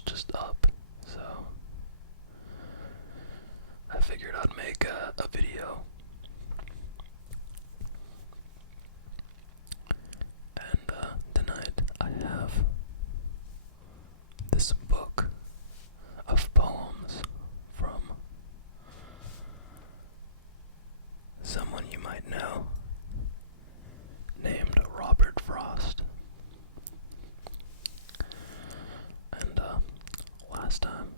was just up, so I figured I'd make a video. And tonight I have this book of poems from someone you might know named Robert Frost. And last time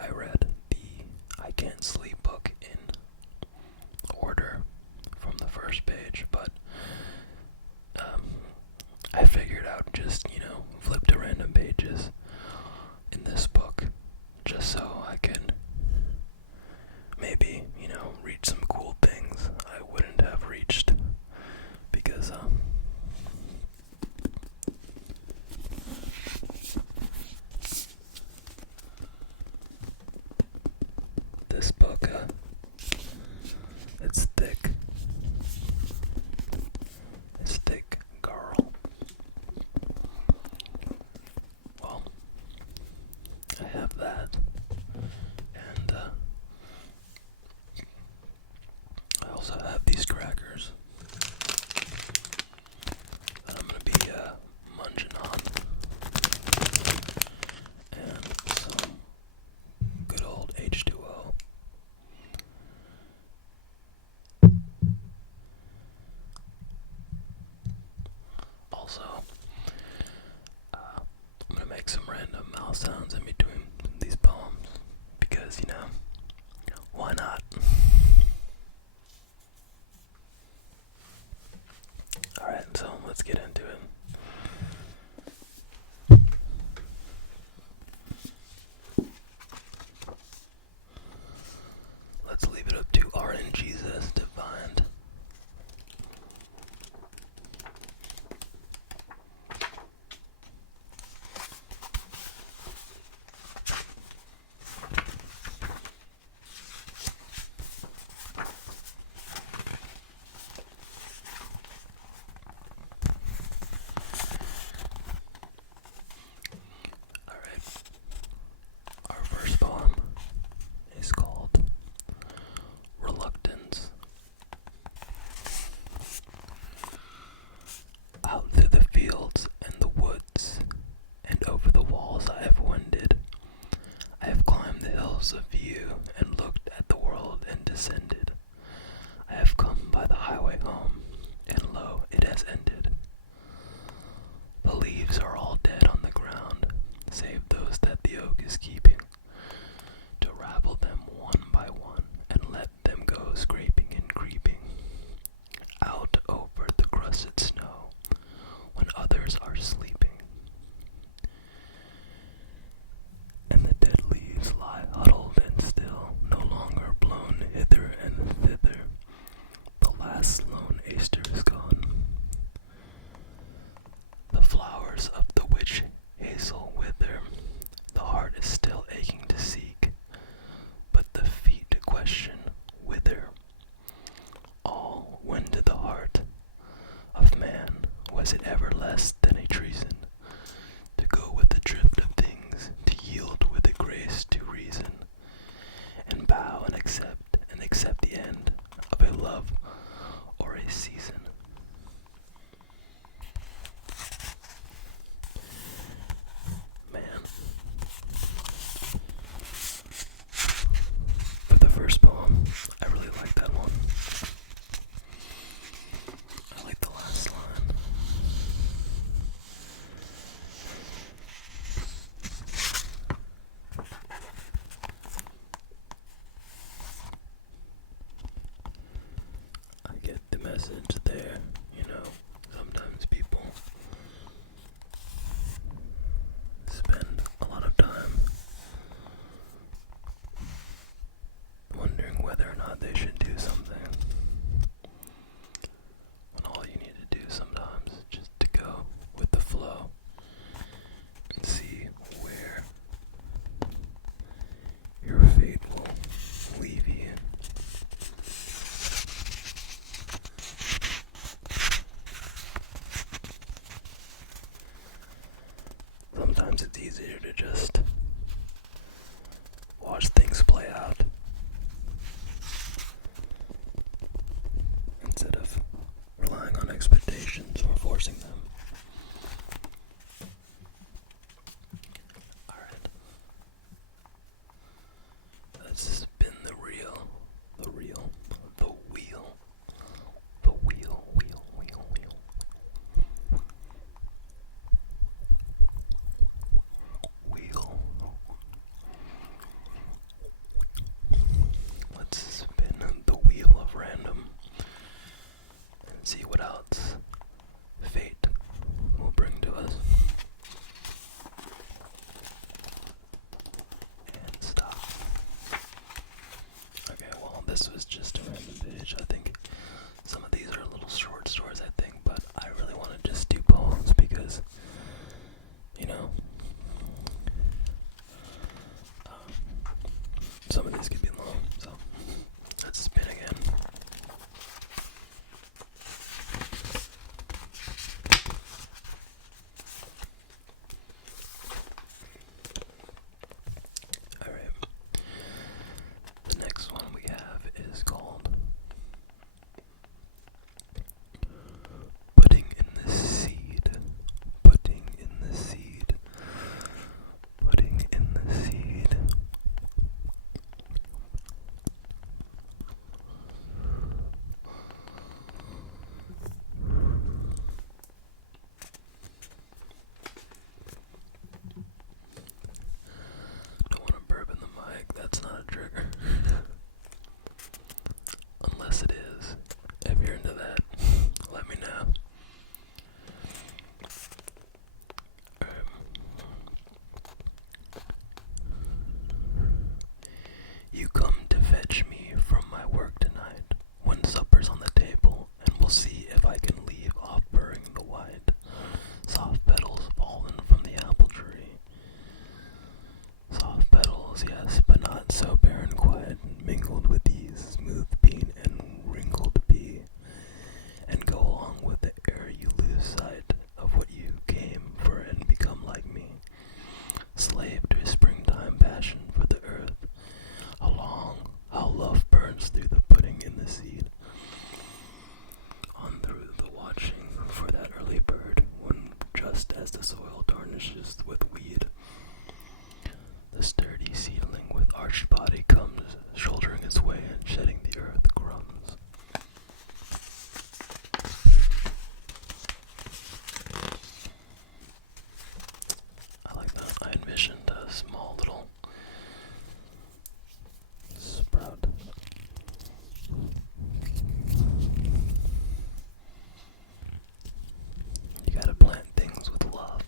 I read the I Can't Sleep book in order from the first page, but I figured out just, flip to random pages in this book just so I can maybe, reach some cool things I wouldn't have reached because, this book, it's thick. It's thick, girl. Well, I have that, and I also have these crackers that I'm gonna be munching on, and some good old H2O. Also, I'm gonna make some random mouth sounds in between these poems because, why not? Alright, so let's get into it. Let's leave it up to RNGesus to find. Alright, our first poem is called Reluctance. Out through the fields and the woods, and over the walls I have wended. I have climbed the hills of view, and looked at the world and descended. I have come by the highway home, and lo, it has ended. The leaves are all dead on the ground, save those that the oak is keeping, to ravel them one by one, and let them go scraping and creeping out over the crusted snow when others are sleeping. And the dead leaves lie huddled and still, no longer blown hither and sometimes it's easier to just watch things play out instead of relying on expectations or forcing them. Alright. Let's spin the wheel. Let's spin the wheel of random and see what else fate will bring to us. And stop. Okay, well, this was just a random page. I think some of these are little short stories, I think, but I really want to just do poems because, you know, some of these could be long, so let's spin again. Alright. The next one we have is called Putting in the Seed. Putting in the Seed. Putting in the Seed. Don't want to burp in the mic, that's not a trigger. Unless it is. If you're into that, let me know. You come to fetch me from my work tonight, when supper's on the table, and we'll see if I can leave off burring the white, soft petals fallen from the apple tree. Soft petals, yes, but not so bare and quiet, mingled with these, smooth bean and wrinkled pea, and go along with the air you lose sight of what you came for and become like me, slave to a springtime passion for the earth. How love burns through the putting in the seed, on through the watching for that early bird, when just as the soil tarnishes with weed, the sturdy seedling with arched body comes, shouldering its way and shedding the earth crumbs. I like that. I envisioned a small little sprout. You gotta plant things with love.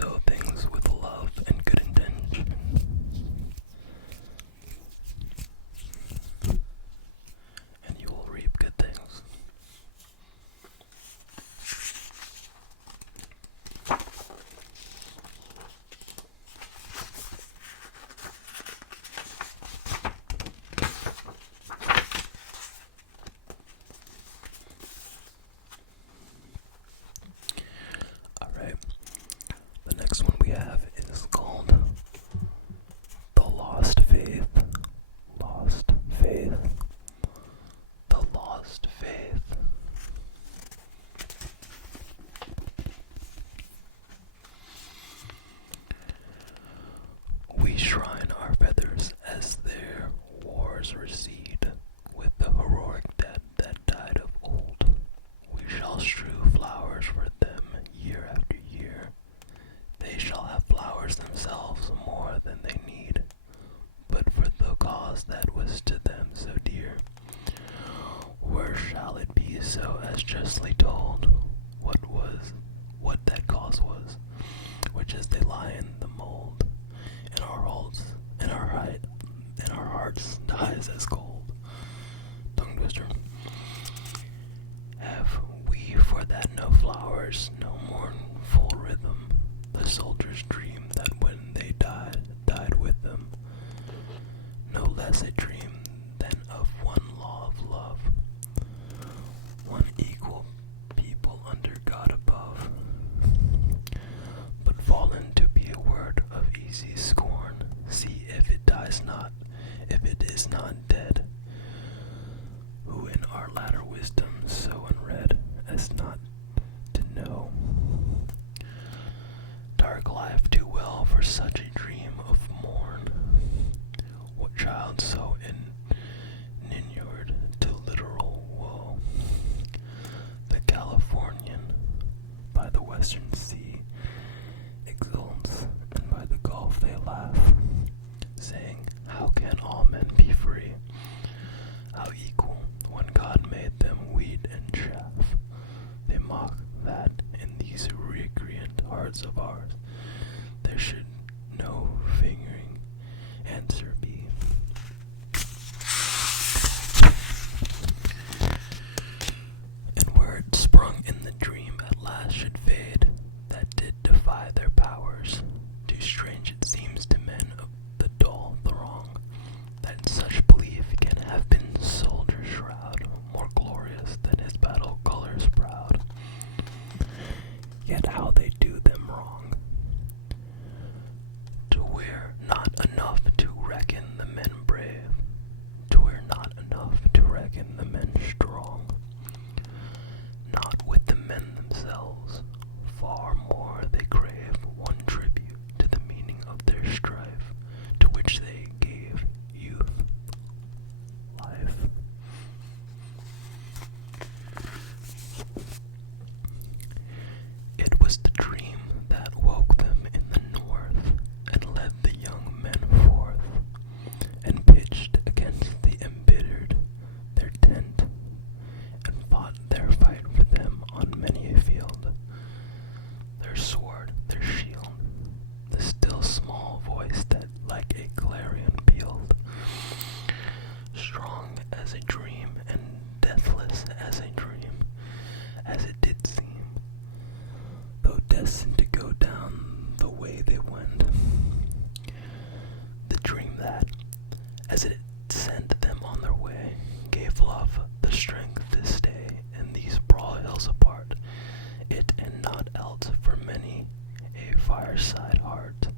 Sow things with love and good intention. And you will reap good things. Alright, the next one we have is called The Lost Faith. Lost Faith. The Lost Faith. We shrine our feathers as their wars recede, with the heroic dead that died of old. We shall strew flowers for them year after year. They shall have flowers themselves more than they need, but for the cause that was to them so dear. Where shall it be so as justly told what that cause was, which as they lie in the mold, in our hearts dies as cold. Tongue twister. Have we for that no flowers, no mournful rhythm? The soldiers dream that when they died with them. No less a dream than of one law of love, one equal people under God above. easy scorn. See if it dies not, if it is not dead. Who in our latter wisdom so unread as not to know dark life too well for such a dream of morn? What child so inured to literal woe? The Californian by the western sea exults, and by the Gulf they laugh, saying, how can all men be free? How equal, when God made them weed and chaff? They mock that in these recreant hearts of ours there should no fingering answer be. And where it sprung in the dream at last should fade, that did defy their powers. Too strange it seems to men of the dull throng, that such belief can have been soldier's shroud, more glorious than his battle colors proud. Yet how they do them wrong, to where not enough to reckon the men brave, to where not enough to reckon the men strong, not with the men themselves, far more they crave one tribute to the meaning of their strife, to which they gave youth, life. It was the dream that woke them in the north, and led the young men forth, and pitched against the embittered their tent, and fought their fight for them on many a field. Their sword, their shield, the still small voice that like a clarion pealed, strong as a dream and deathless as a dream, as it did seem, though destined to go down the way they went. The dream that, as it sent them on their way, gave love the strength to stay in these broad hills apart, it and not else for many a fireside heart.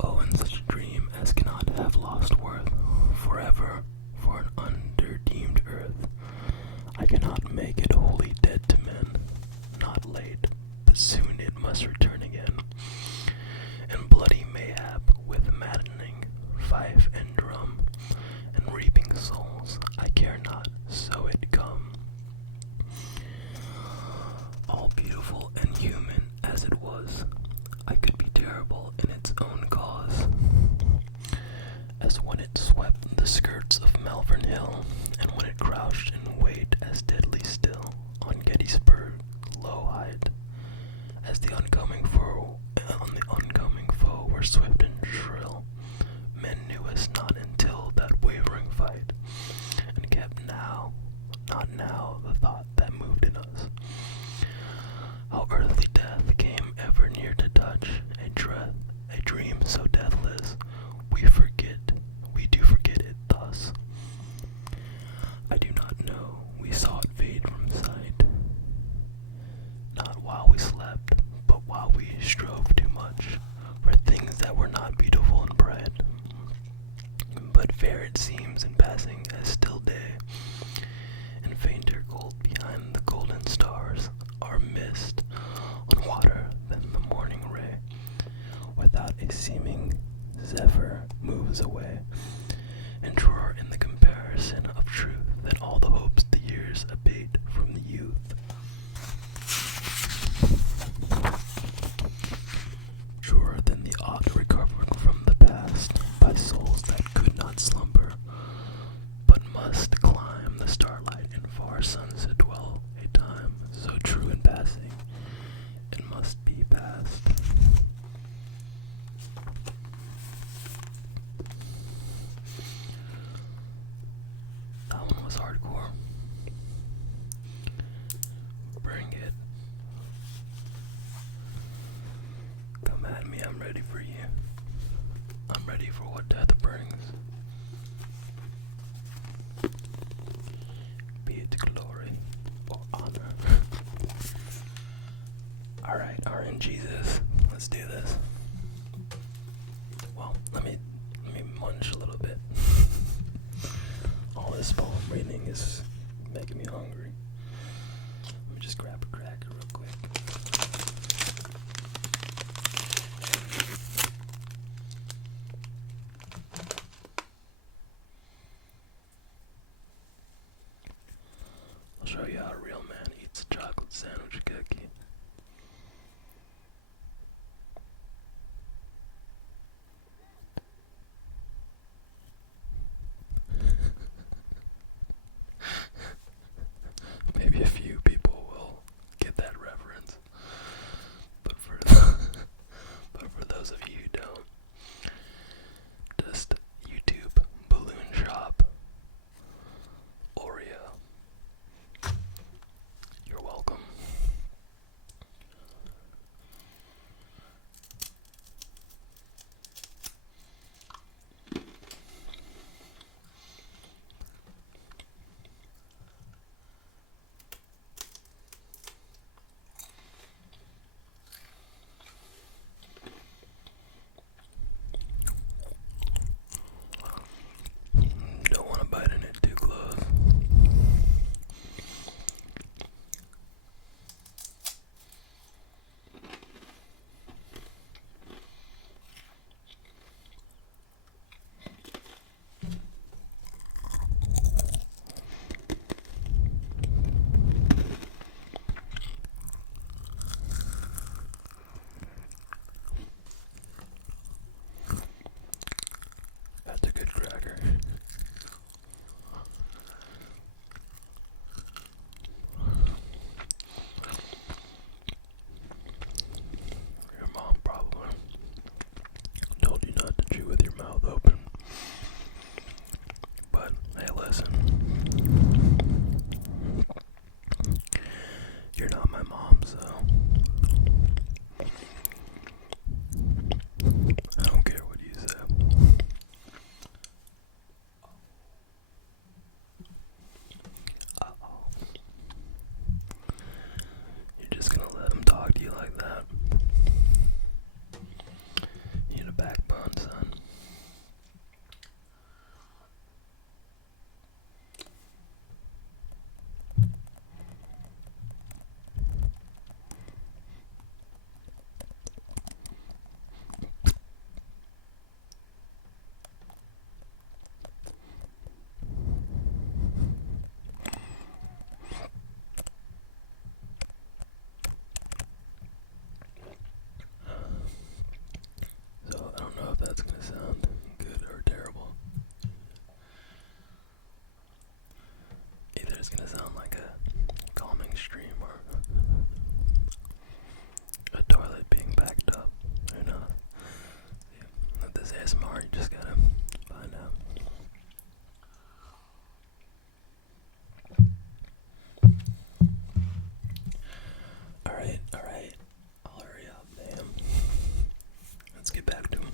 Oh, and such a dream as cannot have lost worth forever for an underdeemed earth. I cannot make it wholly dead to men, not late, but soon it must return again. And bloody mayhap with maddening fife and drum, and reaping souls, I care not, so it come. All beautiful and human as it was, I could be terrible in its own cause, as when it swept the skirts of Malvern Hill, and when it crouched in wait as deadly still on Gettysburg low height, as the oncoming foe were swift and shrill. Men knew us not until that wavering fight, and kept now, not now, the thought that moved in us. How earthly death came ever near to touch, a dream so deathless, we do forget it thus. I do not know, we saw it fade from sight, not while we slept, but while we strove too much for things that were not beautiful and bright, but fair it seems in passing as still day, and fainter gold behind the golden stars are mist on water than the morning ray, without a seeming zephyr moves away, and truer in the comparison of truth than all the hopes the years abate from the youth. Truer than the oft recovered from the past by souls that could not slumber, but must climb the starlight in far suns to dwell a time so true in passing, it must be past. That one was hardcore. Bring it. Come at me, I'm ready for you. I'm ready for what death brings. Be it glory or honor. Alright, RNGesus, let's do this. Well, let me munch a little bit. All this palm reading is making me hungry. Let me just grab a cracker real quick. I'll show you how a real man eats a chocolate sandwich cookie. Maybe a few people will get that reference, but for those of you who don't, just YouTube balloon shop Oreo. You're welcome. Don't want to bite in it too close. That's a good cracker. Your mom probably told you not to chew with your mouth open. But hey, listen. You're not my mom, so I don't care what you say. Uh-oh. You're just gonna let him talk to you like that? You need a backbone, son. So I don't know if that's gonna sound good or terrible. Either it's gonna sound like a calming stream or a toilet being backed up. Who knows? With this ASMR, you just gotta find out. Alright. I'll hurry up, damn. Let's get back to him.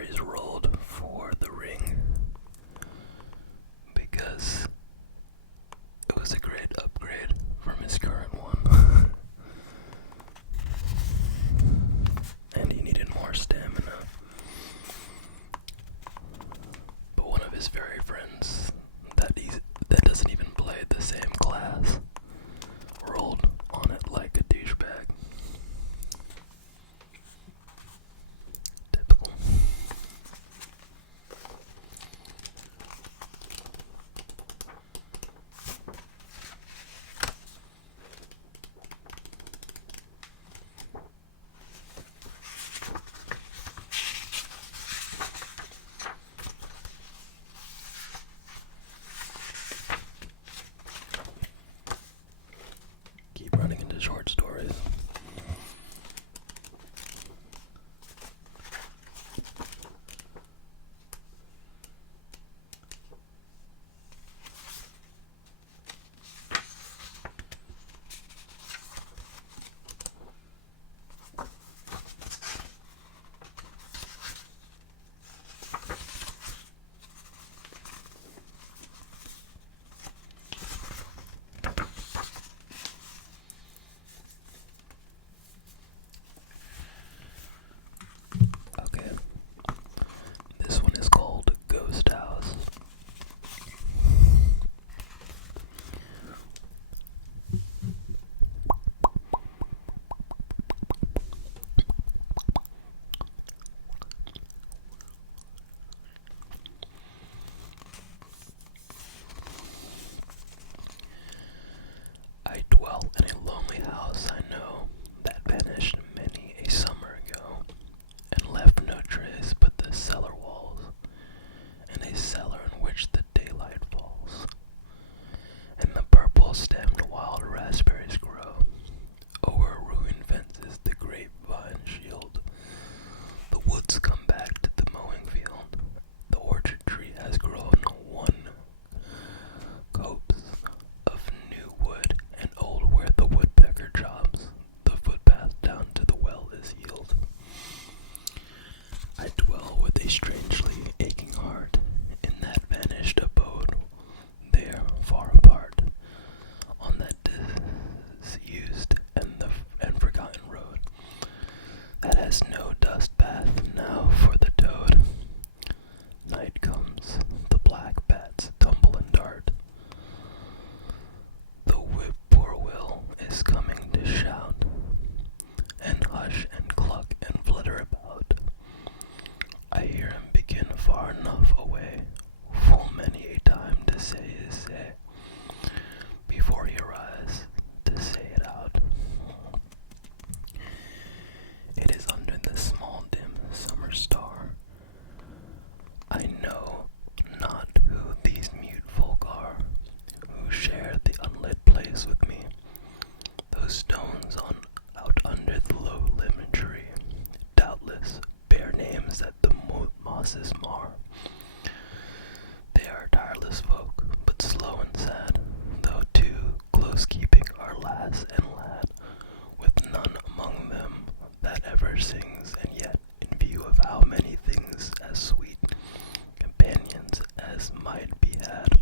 raspberries rolled for the ring because it was a great upgrade from his current one. And he needed more stamina. But one of his very friends that doesn't even play the same class rolled on it like a douchebag. Typical. Keep running into short stories. Okay. This one is called Ghost House. I dwell in a lonely house I know that vanished many a summer ago, and left no trace but the cellar walls, and a cellar in which the daylight falls, and the purple-stemmed wild raspberries grow. O'er ruined fences the grapevine shield. The woods come back to the mowing field. The orchard tree has grown one copse of new wood, and old where the woodpecker chops. The footpath down to the well is healed. I dwell with a strangely aching heart in that vanished abode, there far apart, on that disused and forgotten road, that has no dust path now for the toad. Night comes, the black bats tumble and dart. The whippoorwill is coming to shout, and hush and cluck and flutter about. I hear him begin far enough away, full many a time to say his say, before he arrives to say it out. It is under the small dim summer star. I know not who these mute folk are, who share the unlit place with me. Those stones out under the low lemon tree, doubtless bear names that the mosses mar. They are tireless folk, but slow and sad, though too close keeping are lass and lad, with none among them that ever sings, and yet in view of how many things as sweet companions as might be had.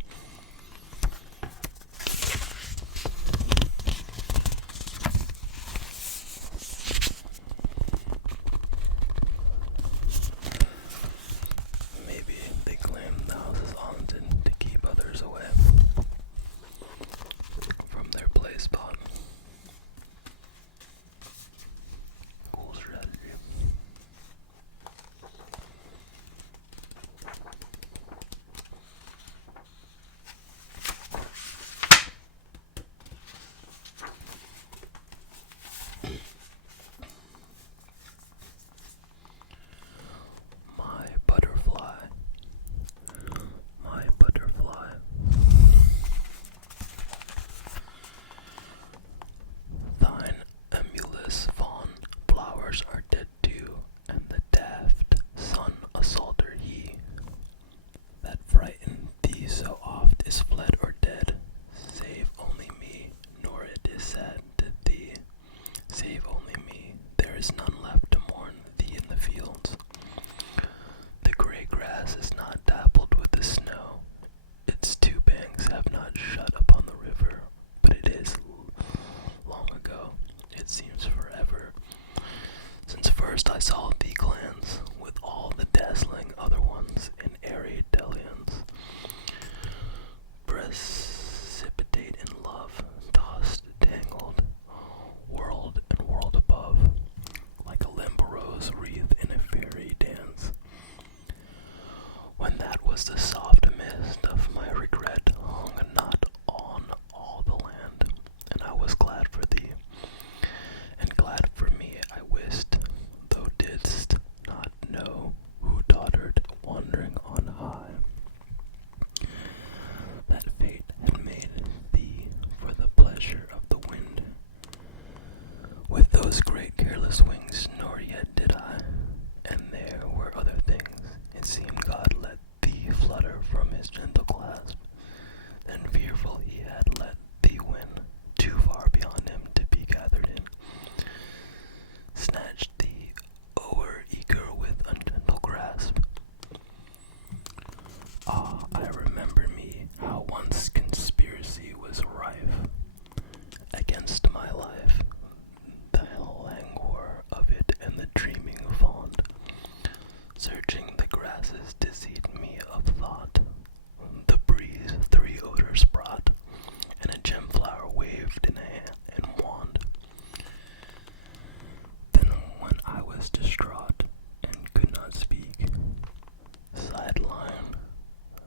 was distraught and could not speak.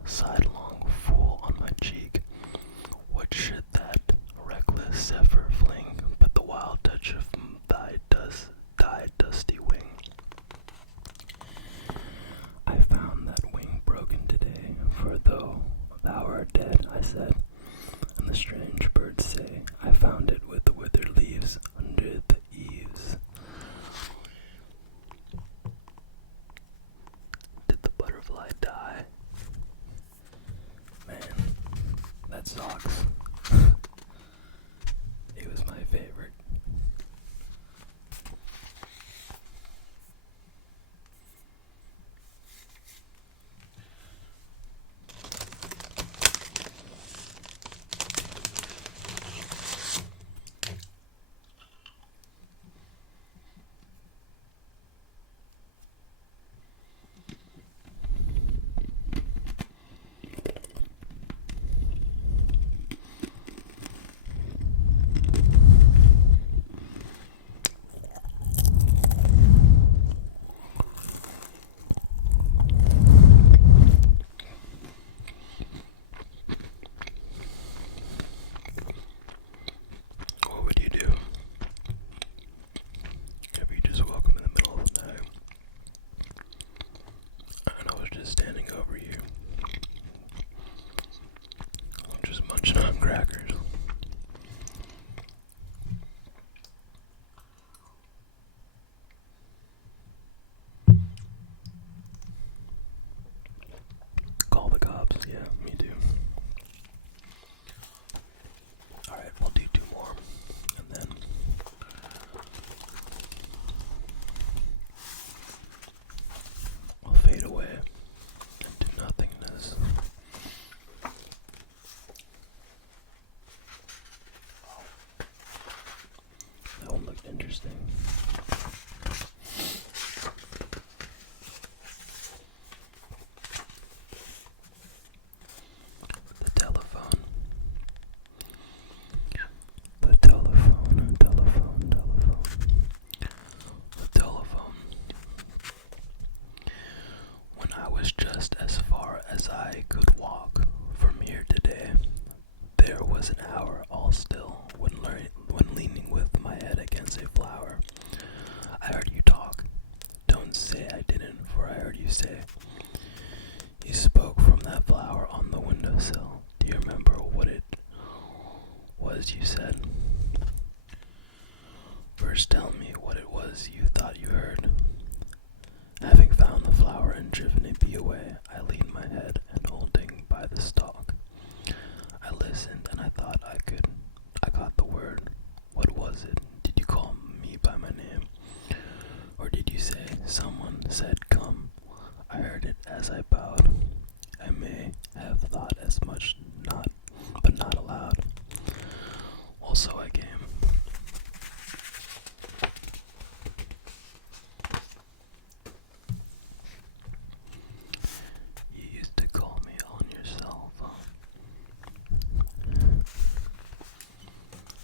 Sidelong, fool on my cheek. What should that reckless zephyr fling but the wild touch of thy dusty wing? I found that wing broken today, for though thou art dead, I said, and the strange birds say, I found it with the withered leaves under the eaves. Did the butterfly die? Man, that sucks. It was my favorite. What would you do if you just woke up in the middle of the night and I was just standing over you, just munching on crackers? Call the cops. Yeah, me too. Alright, we'll do two more, and then I'll fade away into nothingness. That one looked interesting. The telephone. The telephone. The telephone. When I was just as far as I could walk from here today, there was an hour all still when leaning with my head against a flower. I heard you talk. Don't say I didn't, for I heard you say. You spoke from that flower on the windowsill. Do you remember what it was you said? First tell me what it was you thought you heard. Having found the flower and driven a bee away, I leaned my head and holding by the stalk. I listened and I thought I got the word. What was it? Did you call me by my name? Or did you say, someone said come? I heard it as I bowed. I may have thought as much, but not aloud. Well, so I came. You used to call me on yourself, huh?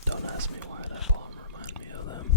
Don't ask me why that poem reminded me of them.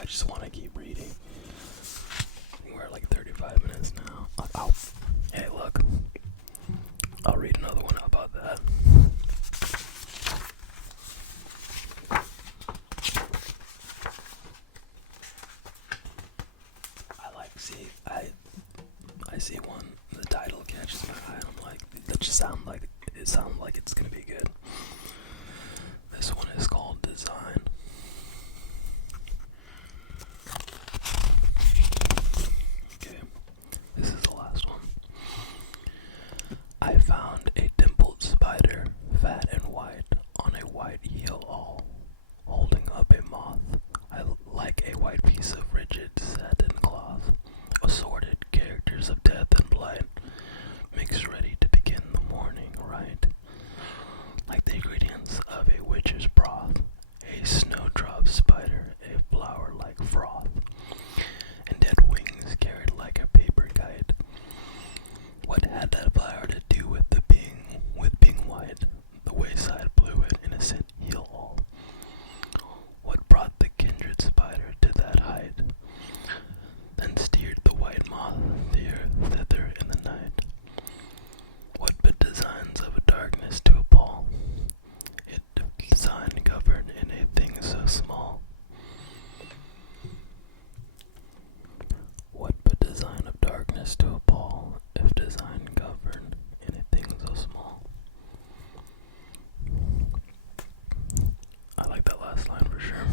I just want to keep reading. We're at like 35 minutes now. Oh, hey, look. I'll read another one. How about that? I see one. The title catches my eye. I'm like, that just sounds like it's gonna be good. This one is called Design. Okay, this is the last one. I found a dimpled spider, fat and white, on a white heel all, holding up a moth. I like a white piece of rigid satin cloth, assorted characters of death and blight, mixed ready to begin the morning right, like the ingredients of a witch's broth, a snowdrop spider, a flower like froth, and dead wings carried like a paper kite. What had that flower to do with being white? The wayside blew an innocent heel all. What brought the kindred spider to that height? Then steered the white moth thither in the night. What but designs of a darkness to appall? It design governed in a thing so small. What but design of darkness to appall, if design governed in a thing so small? I like that last line for sure.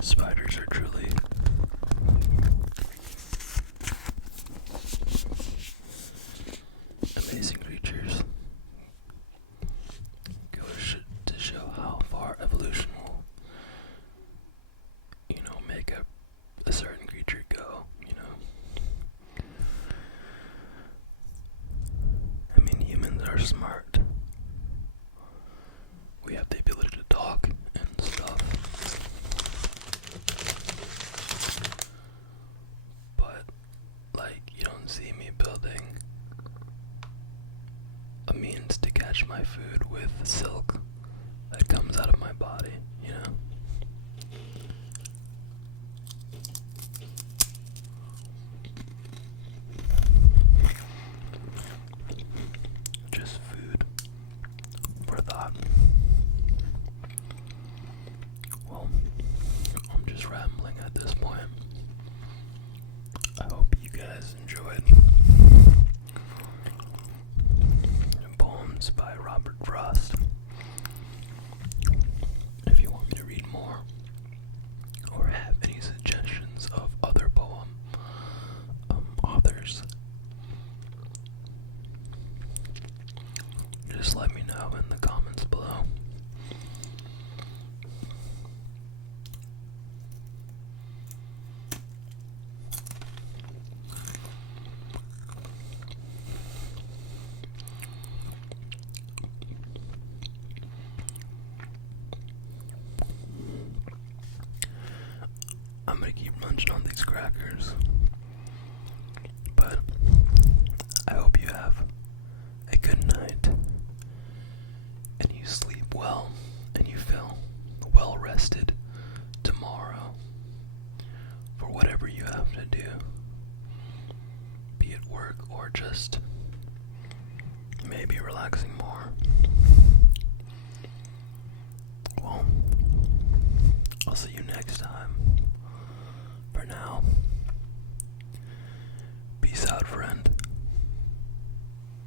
Spiders are truly amazing creatures. Goes to show how far evolution will, make a certain creature go, I mean, humans are smart. We have the ability to talk and stuff. But, you don't see me building a means to catch my food with silk that comes out of my body, Just food for thought. Well, I'm just rambling at this point. I hope you guys enjoyed. Poems by Robert Frost. If you want me to read more, or have any suggestions of other poem authors, just let me know in the comments below. I'm gonna keep munching on these crackers, but I hope you have a good night, and you sleep well, and you feel well rested tomorrow for whatever you have to do, be it work or just maybe relaxing more. Well, I'll see you next time. For now, peace out, friend.